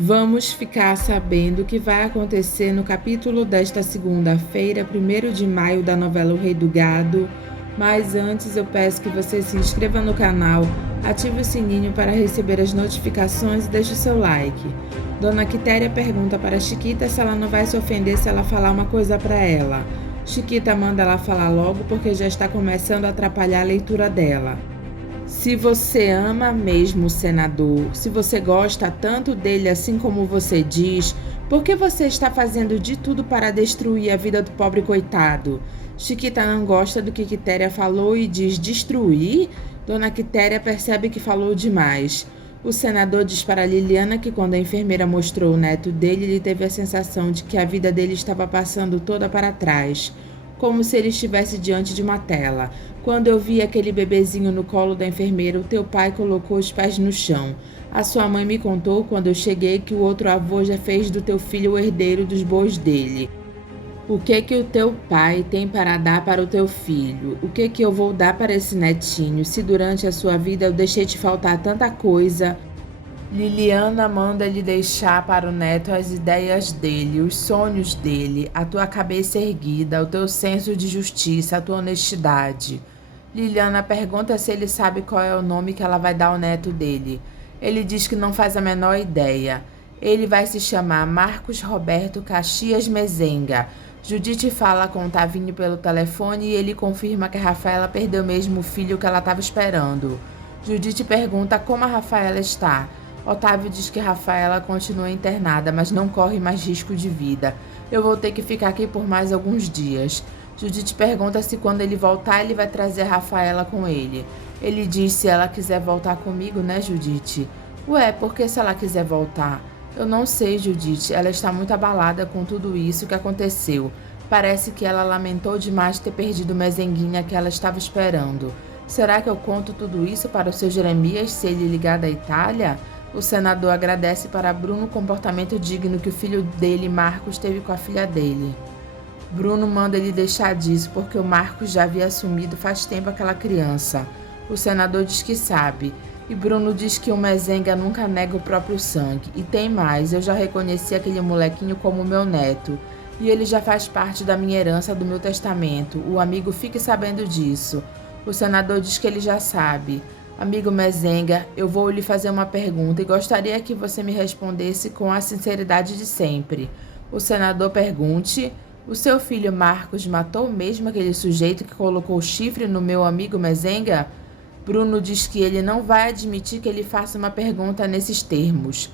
Vamos ficar sabendo o que vai acontecer no capítulo desta segunda-feira, 1º de maio, da novela O Rei do Gado. Mas antes eu peço que você se inscreva no canal, ative o sininho para receber as notificações e deixe o seu like. Dona Quitéria pergunta para Chiquita se ela não vai se ofender se ela falar uma coisa para ela. Chiquita manda ela falar logo porque já está começando a atrapalhar a leitura dela. Se você ama mesmo o senador, se você gosta tanto dele assim como você diz, por que você está fazendo de tudo para destruir a vida do pobre coitado? Chiquita não gosta do que Quitéria falou e diz destruir? Dona Quitéria percebe que falou demais. O senador diz para Liliana que quando a enfermeira mostrou o neto dele, ele teve a sensação de que a vida dele estava passando toda para trás, como se ele estivesse diante de uma tela. Quando eu vi aquele bebezinho no colo da enfermeira, o teu pai colocou os pés no chão. A sua mãe me contou quando eu cheguei que o outro avô já fez do teu filho o herdeiro dos bois dele. O que o teu pai tem para dar para o teu filho? O que eu vou dar para esse netinho, se durante a sua vida eu deixei te faltar tanta coisa? Liliana manda lhe deixar para o neto as ideias dele, os sonhos dele, a tua cabeça erguida, o teu senso de justiça, a tua honestidade. Liliana pergunta se ele sabe qual é o nome que ela vai dar ao neto dele. Ele diz que não faz a menor ideia. Ele vai se chamar Marcos Roberto Caxias Mezenga. Judite fala com o Tavinho pelo telefone e ele confirma que a Rafaela perdeu mesmo o filho que ela estava esperando. Judite pergunta como a Rafaela está. Otávio diz que Rafaela continua internada, mas não corre mais risco de vida. Eu vou ter que ficar aqui por mais alguns dias. Judite pergunta se quando ele voltar, ele vai trazer a Rafaela com ele. Ele diz se ela quiser voltar comigo, né, Judite? Ué, por que se ela quiser voltar? Eu não sei, Judite. Ela está muito abalada com tudo isso que aconteceu. Parece que ela lamentou demais ter perdido o mezenguinha que ela estava esperando. Será que eu conto tudo isso para o seu Jeremias se ele ligar da Itália? O senador agradece para Bruno o comportamento digno que o filho dele, Marcos, teve com a filha dele. Bruno manda ele deixar disso porque o Marcos já havia assumido faz tempo aquela criança. O senador diz que sabe. E Bruno diz que o Mezenga nunca nega o próprio sangue. E tem mais, eu já reconheci aquele molequinho como meu neto. E ele já faz parte da minha herança, do meu testamento. O amigo fique sabendo disso. O senador diz que ele já sabe. Amigo Mezenga, eu vou lhe fazer uma pergunta e gostaria que você me respondesse com a sinceridade de sempre. O senador pergunte: o seu filho Marcos matou mesmo aquele sujeito que colocou chifre no meu amigo Mezenga? Bruno diz que ele não vai admitir que ele faça uma pergunta nesses termos.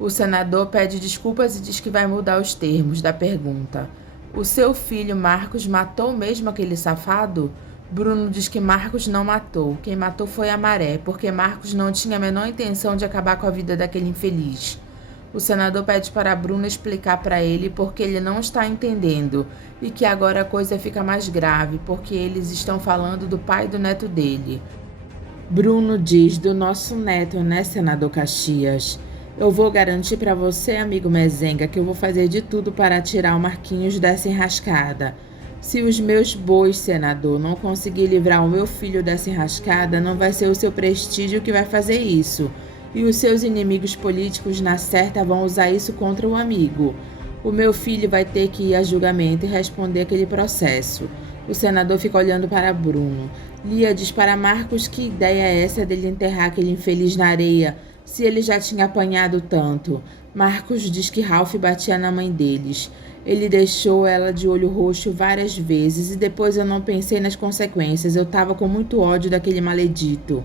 O senador pede desculpas e diz que vai mudar os termos da pergunta. O seu filho Marcos matou mesmo aquele safado? Bruno diz que Marcos não matou. Quem matou foi a Maré, porque Marcos não tinha a menor intenção de acabar com a vida daquele infeliz. O senador pede para Bruno explicar para ele porque ele não está entendendo e que agora a coisa fica mais grave, porque eles estão falando do pai e do neto dele. Bruno diz do nosso neto, né, senador Caxias? Eu vou garantir para você, amigo Mezenga, que eu vou fazer de tudo para tirar o Marquinhos dessa enrascada. Se os meus bois, senador, não conseguir livrar o meu filho dessa enrascada, não vai ser o seu prestígio que vai fazer isso. E os seus inimigos políticos, na certa, vão usar isso contra o amigo. O meu filho vai ter que ir a julgamento e responder aquele processo. O senador fica olhando para Bruno. Lia diz para Marcos que ideia é essa dele enterrar aquele infeliz na areia, se ele já tinha apanhado tanto. Marcos diz que Ralph batia na mãe deles. Ele deixou ela de olho roxo várias vezes e depois eu não pensei nas consequências. Eu estava com muito ódio daquele maledito.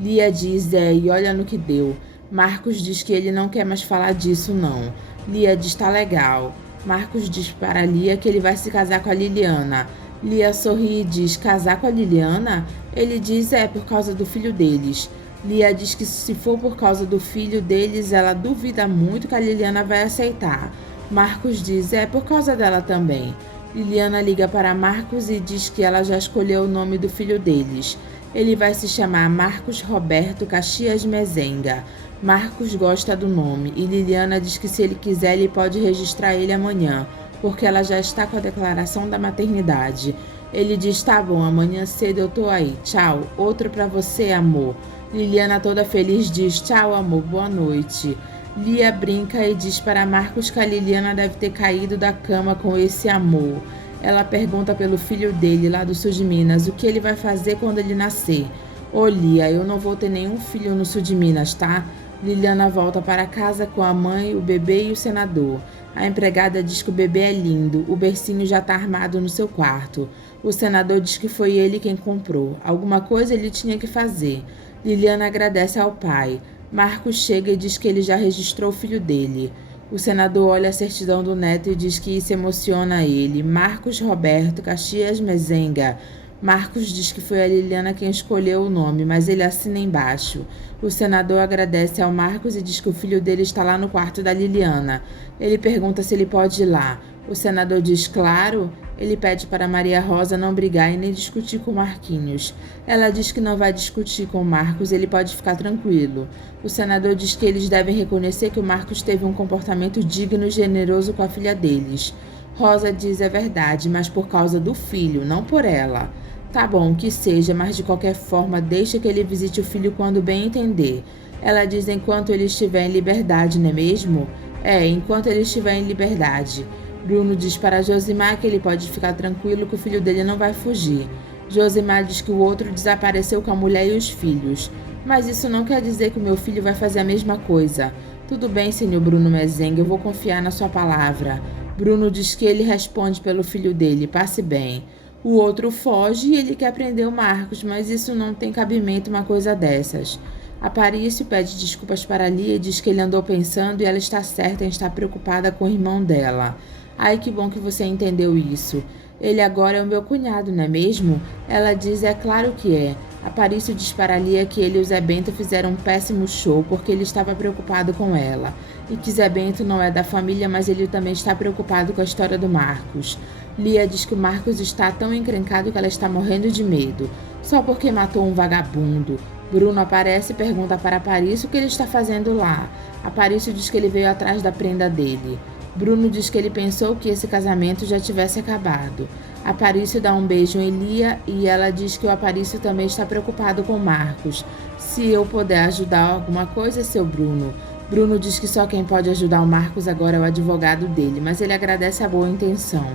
Lia diz, e olha no que deu. Marcos diz que ele não quer mais falar disso, não. Lia diz, tá legal. Marcos diz para Lia que ele vai se casar com a Liliana. Lia sorri e diz, casar com a Liliana? Ele diz, por causa do filho deles. Lia diz que se for por causa do filho deles, ela duvida muito que a Liliana vai aceitar. Marcos diz, por causa dela também. Liliana liga para Marcos e diz que ela já escolheu o nome do filho deles. Ele vai se chamar Marcos Roberto Caxias Mezenga. Marcos gosta do nome e Liliana diz que se ele quiser ele pode registrar ele amanhã, porque ela já está com a declaração da maternidade. Ele diz, tá bom, amanhã cedo eu tô aí, tchau, outro pra você, amor. Liliana toda feliz diz, tchau, amor, boa noite. Lia brinca e diz para Marcos que a Liliana deve ter caído da cama com esse amor. Ela pergunta pelo filho dele, lá do sul de Minas, o que ele vai fazer quando ele nascer. Ô Lia, eu não vou ter nenhum filho no sul de Minas, tá? Liliana volta para casa com a mãe, o bebê e o senador. A empregada diz que o bebê é lindo, o bercinho já está armado no seu quarto. O senador diz que foi ele quem comprou. Alguma coisa ele tinha que fazer. Liliana agradece ao pai. Marcos chega e diz que ele já registrou o filho dele. O senador olha a certidão do neto e diz que isso emociona ele. Marcos Roberto Caxias Mezenga. Marcos diz que foi a Liliana quem escolheu o nome, mas ele assina embaixo. O senador agradece ao Marcos e diz que o filho dele está lá no quarto da Liliana. Ele pergunta se ele pode ir lá. O senador diz claro. Ele pede para Maria Rosa não brigar e nem discutir com Marquinhos. Ela diz que não vai discutir com Marcos, ele pode ficar tranquilo. O senador diz que eles devem reconhecer que o Marcos teve um comportamento digno e generoso com a filha deles. Rosa diz é verdade, mas por causa do filho, não por ela. Tá bom, que seja, mas de qualquer forma deixa que ele visite o filho quando bem entender. Ela diz enquanto ele estiver em liberdade, não é mesmo? É, enquanto ele estiver em liberdade. Bruno diz para Josimar que ele pode ficar tranquilo que o filho dele não vai fugir. Josimar diz que o outro desapareceu com a mulher e os filhos. Mas isso não quer dizer que o meu filho vai fazer a mesma coisa. Tudo bem, senhor Bruno Mezenga, eu vou confiar na sua palavra. Bruno diz que ele responde pelo filho dele, passe bem. O outro foge e ele quer prender o Marcos, mas isso não tem cabimento uma coisa dessas. Aparício pede desculpas para Lia e diz que ele andou pensando e ela está certa em estar preocupada com o irmão dela. Ai, que bom que você entendeu isso. Ele agora é o meu cunhado, não é mesmo? Ela diz, é claro que é. Aparício diz para Lia que ele e o Zé Bento fizeram um péssimo show porque ele estava preocupado com ela. E que Zé Bento não é da família, mas ele também está preocupado com a história do Marcos. Lia diz que o Marcos está tão encrencado que ela está morrendo de medo. Só porque matou um vagabundo. Bruno aparece e pergunta para Aparício o que ele está fazendo lá. Aparício diz que ele veio atrás da prenda dele. Bruno diz que ele pensou que esse casamento já tivesse acabado. Aparício dá um beijo em Lia e ela diz que o Aparício também está preocupado com Marcos. Se eu puder ajudar alguma coisa, seu Bruno. Bruno diz que só quem pode ajudar o Marcos agora é o advogado dele, mas ele agradece a boa intenção.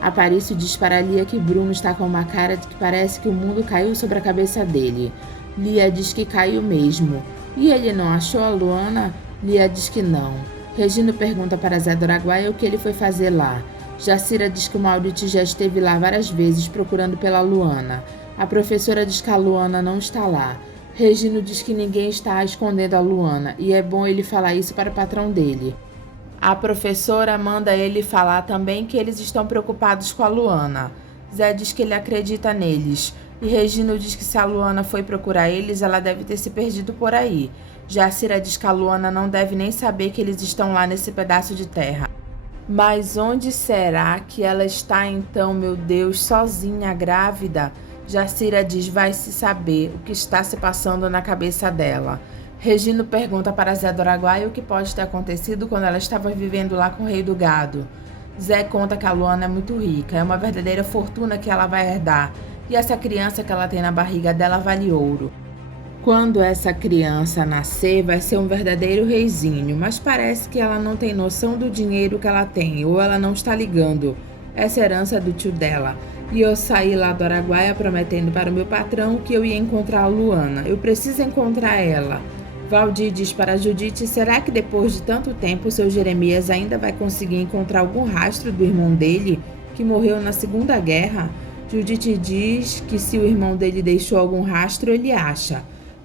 Aparício diz para Lia que Bruno está com uma cara de que parece que o mundo caiu sobre a cabeça dele. Lia diz que caiu mesmo. E ele não achou a Luana? Lia diz que não. Regino pergunta para Zé do Araguaia o que ele foi fazer lá. Jacira diz que o Maurício já esteve lá várias vezes procurando pela Luana. A professora diz que a Luana não está lá. Regino diz que ninguém está escondendo a Luana e é bom ele falar isso para o patrão dele. A professora manda ele falar também que eles estão preocupados com a Luana. Zé diz que ele acredita neles. E Regino diz que se a Luana foi procurar eles, ela deve ter se perdido por aí. Jacira diz que a Luana não deve nem saber que eles estão lá nesse pedaço de terra. Mas onde será que ela está então, meu Deus, sozinha, grávida? Jacira diz, vai se saber o que está se passando na cabeça dela. Regino pergunta para Zé do Araguaia o que pode ter acontecido quando ela estava vivendo lá com o rei do gado. Zé conta que a Luana é muito rica, é uma verdadeira fortuna que ela vai herdar. E essa criança que ela tem na barriga dela vale ouro. Quando essa criança nascer, vai ser um verdadeiro reizinho, mas parece que ela não tem noção do dinheiro que ela tem, ou ela não está ligando. Essa herança é do tio dela. E eu saí lá do Araguaia prometendo para o meu patrão que eu ia encontrar a Luana. Eu preciso encontrar ela. Valdir diz para Judite, será que depois de tanto tempo o seu Jeremias ainda vai conseguir encontrar algum rastro do irmão dele, que morreu na Segunda Guerra? Judite diz que se o irmão dele deixou algum rastro, ele acha.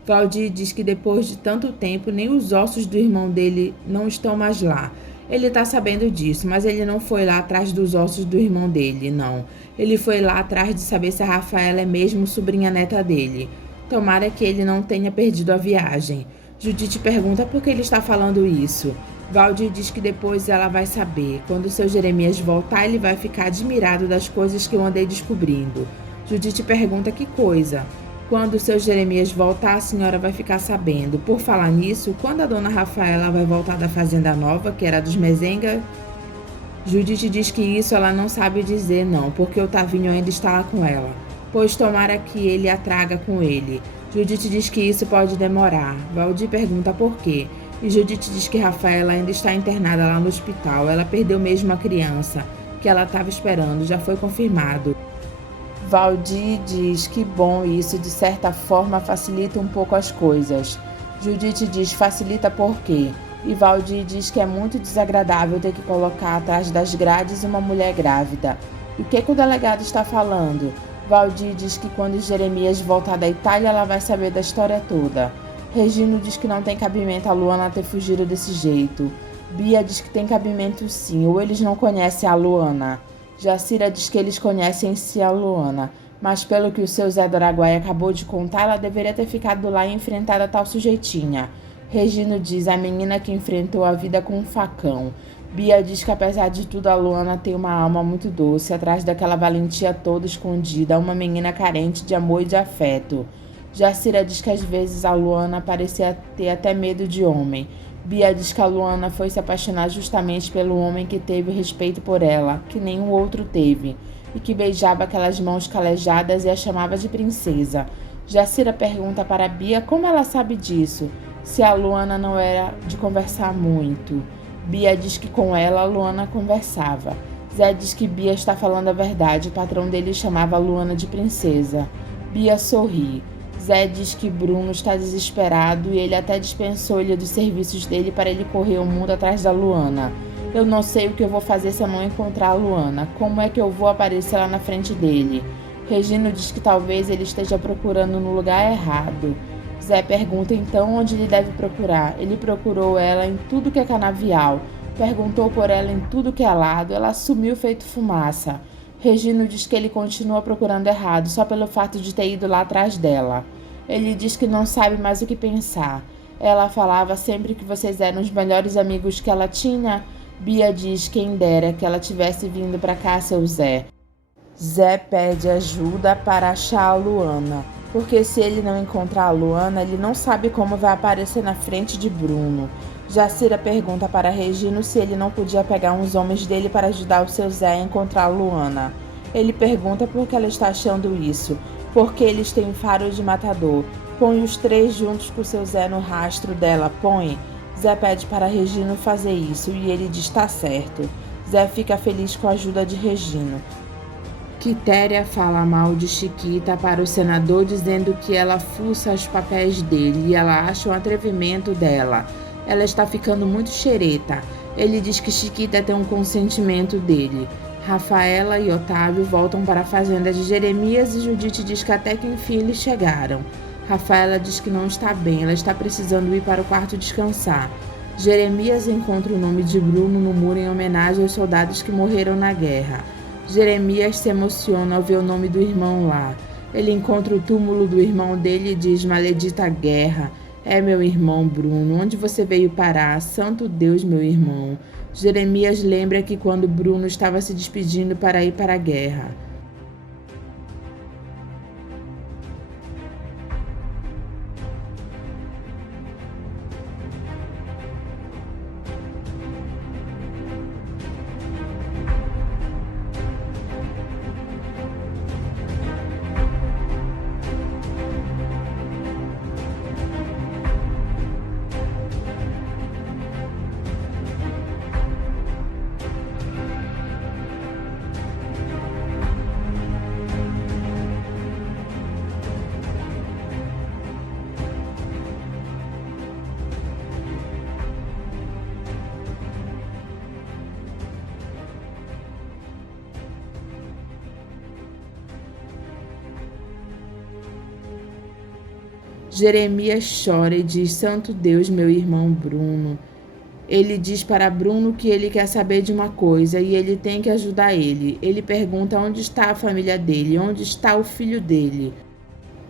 Valdir diz que depois de tanto tempo, nem os ossos do irmão dele não estão mais lá. Ele está sabendo disso, mas ele não foi lá atrás dos ossos do irmão dele, não. Ele foi lá atrás de saber se a Rafaela é mesmo sobrinha neta dele. Tomara que ele não tenha perdido a viagem. Judite pergunta por que ele está falando isso. Valdir diz que depois ela vai saber. Quando seu Jeremias voltar, ele vai ficar admirado das coisas que eu andei descobrindo. Judite pergunta que coisa. Quando o seu Jeremias voltar, a senhora vai ficar sabendo. Por falar nisso, quando a dona Rafaela vai voltar da fazenda nova, que era dos Mezenga? Judite diz que isso ela não sabe dizer não, porque o Tavinho ainda está lá com ela. Pois tomara que ele a traga com ele. Judite diz que isso pode demorar. Valdir pergunta por quê. E Judite diz que Rafaela ainda está internada lá no hospital. Ela perdeu mesmo a criança que ela estava esperando, já foi confirmado. Valdir diz que bom, isso de certa forma facilita um pouco as coisas. Judite diz facilita por quê? E Valdir diz que é muito desagradável ter que colocar atrás das grades uma mulher grávida. E o que o delegado está falando? Valdir diz que quando Jeremias voltar da Itália ela vai saber da história toda. Regino diz que não tem cabimento a Luana ter fugido desse jeito. Bia diz que tem cabimento sim, ou eles não conhecem a Luana. Jacira diz que eles conhecem sim a Luana, mas pelo que o seu Zé do Araguaia acabou de contar, ela deveria ter ficado lá e enfrentado a tal sujeitinha. Regino diz a menina que enfrentou a vida com um facão. Bia diz que apesar de tudo a Luana tem uma alma muito doce, atrás daquela valentia toda escondida, uma menina carente de amor e de afeto. Jacira diz que às vezes a Luana parecia ter até medo de homem. Bia diz que a Luana foi se apaixonar justamente pelo homem que teve respeito por ela, que nenhum outro teve, e que beijava aquelas mãos calejadas e a chamava de princesa. Jacira pergunta para Bia como ela sabe disso, se a Luana não era de conversar muito. Bia diz que com ela a Luana conversava. Zé diz que Bia está falando a verdade, o patrão dele chamava a Luana de princesa. Bia sorri. Zé diz que Bruno está desesperado e ele até dispensou ele dos serviços dele para ele correr o mundo atrás da Luana. Eu não sei o que eu vou fazer se eu não encontrar a Luana. Como é que eu vou aparecer lá na frente dele? Regino diz que talvez ele esteja procurando no lugar errado. Zé pergunta então onde ele deve procurar. Ele procurou ela em tudo que é canavial. Perguntou por ela em tudo que é lado. Ela sumiu feito fumaça. Regino diz que ele continua procurando errado, só pelo fato de ter ido lá atrás dela. Ele diz que não sabe mais o que pensar. Ela falava sempre que vocês eram os melhores amigos que ela tinha. Bia diz quem dera que ela tivesse vindo para cá, seu Zé. Zé pede ajuda para achar a Luana, porque se ele não encontrar a Luana, ele não sabe como vai aparecer na frente de Bruno. Jacira pergunta para Regino se ele não podia pegar uns homens dele para ajudar o seu Zé a encontrar a Luana. Ele pergunta por que ela está achando isso, porque eles têm faro de matador. Põe os três juntos com o seu Zé no rastro dela, põe. Zé pede para Regino fazer isso e ele diz tá certo. Zé fica feliz com a ajuda de Regino. Quitéria fala mal de Chiquita para o senador dizendo que ela fuça os papéis dele e ela acha um atrevimento dela. Ela está ficando muito xereta. Ele diz que Chiquita tem um consentimento dele. Rafaela e Otávio voltam para a fazenda de Jeremias e Judite diz que até que enfim eles chegaram. Rafaela diz que não está bem, ela está precisando ir para o quarto descansar. Jeremias encontra o nome de Bruno no muro em homenagem aos soldados que morreram na guerra. Jeremias se emociona ao ver o nome do irmão lá. Ele encontra o túmulo do irmão dele e diz: maledita guerra. É meu irmão Bruno, onde você veio parar? Santo Deus, meu irmão. Jeremias lembra que quando Bruno estava se despedindo para ir para a guerra. Jeremias chora e diz: Santo Deus, meu irmão Bruno. Ele diz para Bruno que ele quer saber de uma coisa e ele tem que ajudar ele. Ele pergunta onde está a família dele, onde está o filho dele.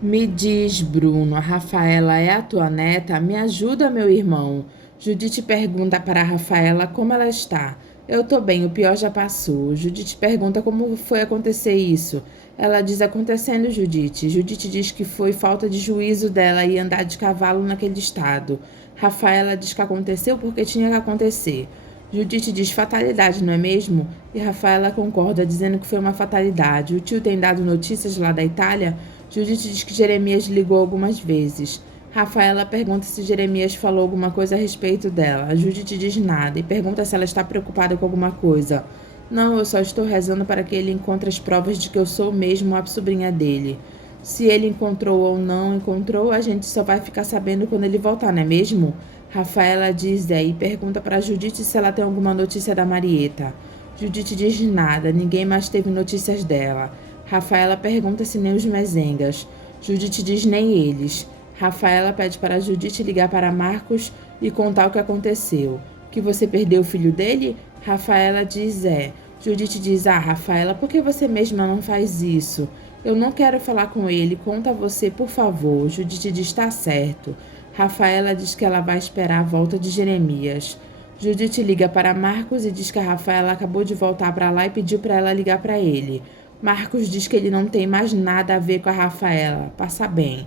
Me diz, Bruno, a Rafaela é a tua neta? Me ajuda, meu irmão. Judite pergunta para a Rafaela como ela está. Eu tô bem, o pior já passou. Judite pergunta como foi acontecer isso. Ela diz acontecendo, Judite. Judite diz que foi falta de juízo dela ir andar de cavalo naquele estado. Rafaela diz que aconteceu porque tinha que acontecer. Judite diz fatalidade, não é mesmo? E Rafaela concorda, dizendo que foi uma fatalidade. O tio tem dado notícias lá da Itália? Judite diz que Jeremias ligou algumas vezes. Rafaela pergunta se Jeremias falou alguma coisa a respeito dela. Judith diz nada e pergunta se ela está preocupada com alguma coisa. Não, eu só estou rezando para que ele encontre as provas de que eu sou mesmo a sobrinha dele. Se ele encontrou ou não encontrou, a gente só vai ficar sabendo quando ele voltar, não é mesmo? Rafaela diz e pergunta para Judith se ela tem alguma notícia da Marieta. Judith diz nada, ninguém mais teve notícias dela. Rafaela pergunta se nem os mezengas. Judith diz nem eles. Rafaela pede para Judith ligar para Marcos e contar o que aconteceu. Que você perdeu o filho dele? Rafaela diz Judith diz, Rafaela, por que você mesma não faz isso? Eu não quero falar com ele, conta você, por favor. Judith diz, tá certo. Rafaela diz que ela vai esperar a volta de Jeremias. Judith liga para Marcos e diz que a Rafaela acabou de voltar para lá e pediu para ela ligar para ele. Marcos diz que ele não tem mais nada a ver com a Rafaela, passa bem.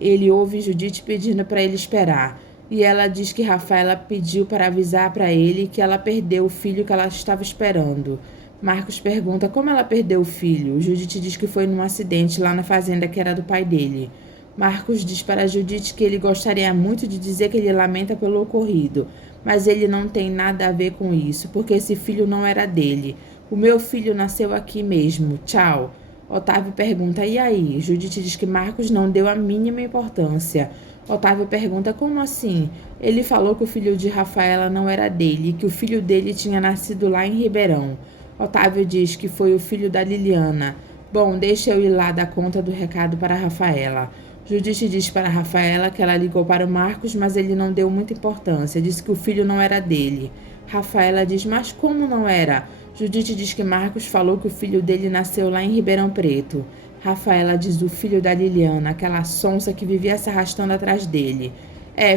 Ele ouve Judith pedindo para ele esperar. E ela diz que Rafaela pediu para avisar para ele que ela perdeu o filho que ela estava esperando. Marcos pergunta como ela perdeu o filho. Judith diz que foi num acidente lá na fazenda que era do pai dele. Marcos diz para Judith que ele gostaria muito de dizer que ele lamenta pelo ocorrido, mas ele não tem nada a ver com isso, porque esse filho não era dele. O meu filho nasceu aqui mesmo. Tchau. Otávio pergunta, e aí? Judith diz que Marcos não deu a mínima importância. Otávio pergunta, como assim? Ele falou que o filho de Rafaela não era dele e que o filho dele tinha nascido lá em Ribeirão. Otávio diz que foi o filho da Liliana. Bom, deixa eu ir lá dar conta do recado para Rafaela. Judith diz para Rafaela que ela ligou para o Marcos, mas ele não deu muita importância. Disse que o filho não era dele. Rafaela diz, mas como não era? Judith diz que Marcos falou que o filho dele nasceu lá em Ribeirão Preto. Rafaela diz o filho da Liliana, aquela sonsa que vivia se arrastando atrás dele.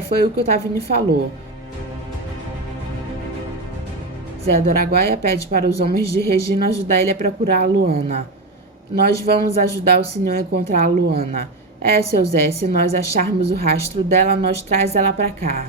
Foi o que o Tavinho falou. Zé do Araguaia pede para os homens de Regina ajudar ele a procurar a Luana. Nós vamos ajudar o senhor a encontrar a Luana. Seu Zé, se nós acharmos o rastro dela, nós traz ela para cá.